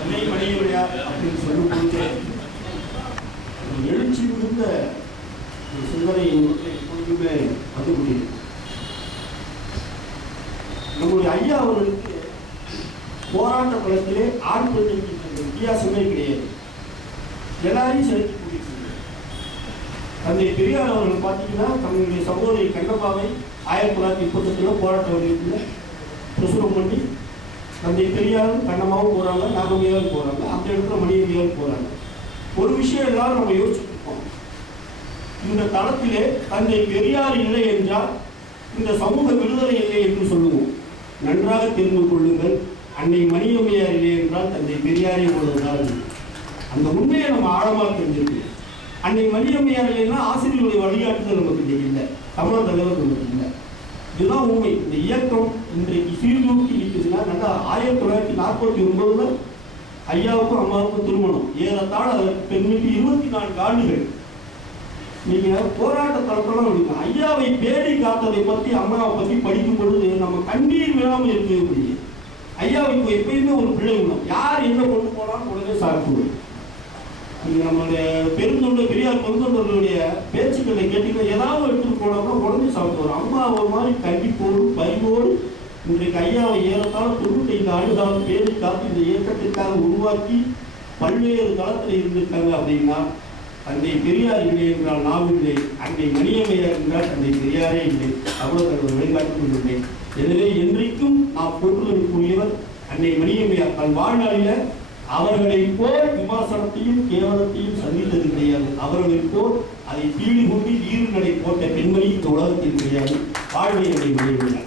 அன்னை மணியுடையார் அப்படின்னு சொல்லும் பொழுது எழுச்சி மிகுந்த ஒரு சிந்தனை எப்பொழுதுமே வந்து முடியுது நம்முடைய ஐயா அவர்களுக்கு போராட்ட களத்திலே ஆண் பெண் வித்தியாசமே கிடையாது. எல்லாரையும் செலுத்தி கூட்டிட்டு தந்தை பெரியார் அவர்கள் பார்த்தீங்கன்னா தங்களுடைய சகோதரி கண்ணப்பாவை ஆயிரத்தி தொள்ளாயிரத்தி முப்பத்தெட்டுல போராட்ட வடிவத்தில் பிரசுரம் பண்ணி தந்தை பெரியாரும் கண்ணமாகவும் போறாங்க நாகமையாவும் போறாங்க அந்த இடத்துல மணியமையாவும் போறாங்க. ஒரு விஷயம் எல்லாரும் நம்ம யோசிச்சுட்டு இந்த தளத்திலே தந்தை பெரியார் இல்லை என்றால் இந்த சமூக விடுதலை இல்லை என்று சொல்லுவோம். நன்றாக தெரிந்து கொள்ளுங்கள் அன்னை மணியம்மையார் இல்லை என்றால் தந்தை பெரியாரே உள்ளதால் அந்த உண்மையை நம்ம ஆழமாக தெரிஞ்சிருக்கோம் அன்னை மணியம்மையார் இல்லைன்னா ஆசிரியர்களுடைய வழிகாட்டுதல் நமக்கு இல்லை. தமிழர் தலைவர் நமக்கு இல்லை. இதுதான் உண்மை. இந்த இயக்கம் இன்றைக்கு சீர்தூக்கி நிற்குதுன்னா நல்லா ஆயிரத்தி தொள்ளாயிரத்தி நாற்பத்தி ஒன்பதுல ஐயாவுக்கும் அம்மாவுக்கும் திருமணம். ஏறத்தாழ அதற்கு பெண்ணுக்கு இருபத்தி நான்கு ஆண்டுகள். நீங்க போராட்ட தளத்தெல்லாம் விடுங்க ஐயாவை பேடி காத்ததை பத்தி அம்மாவை பத்தி படிக்கும் பொழுது நம்ம கண்ணீர் விழாமல் இருக்கவே முடியும் ஐயாவுக்கு எப்பயுமே ஒரு பிள்ளை உணம் யார் என்ன கொண்டு போனாலும் உடனே சாப்பிடுவோம் நம்மளுடைய பெருந்தொண்டு பெரியார் பெருந்தொண்டர்களுடைய பேச்சுக்களை கேட்டீங்கன்னா ஏதாவது எடுத்துட்டு போனோம்னா உடனே சாப்பிடுவோம் அம்மா ஒரு மாதிரி கண்டிப்போடு பரிவோடு இன்றைக்கு ஐயாவை ஏறத்தாழ தொண்ணூத்தைந்து ஆண்டுகாலம் பேரை காத்து இந்த இயக்கத்திற்காக உருவாக்கி பல்வேறு காலத்தில் இருந்திருக்காங்க அப்படின்னா தந்தை பெரியார் இல்லை என்றால் நாம் இல்லை அன்னை மணியம்மையார் என்றால் தந்தை பெரியாரே இல்லை. அவ்வளோ அவர் வழிகாட்டிக் கொண்டிருந்தே எனவே என்றைக்கும் நாம் பொருளுக்குரியவர் அன்னை மணியம்மையார். தன் வாழ்நாளில் அவர்களை போல் விமர்சனத்தையும் கேவலத்தையும் சந்தித்தது கிடையாது. அவர்களை போல் அதை தீடு கொண்டு ஈறு போட்ட பெண்மணி இந்த உலகத்தில் கிடையாது. வாழ்வை அதை முடியவில்லை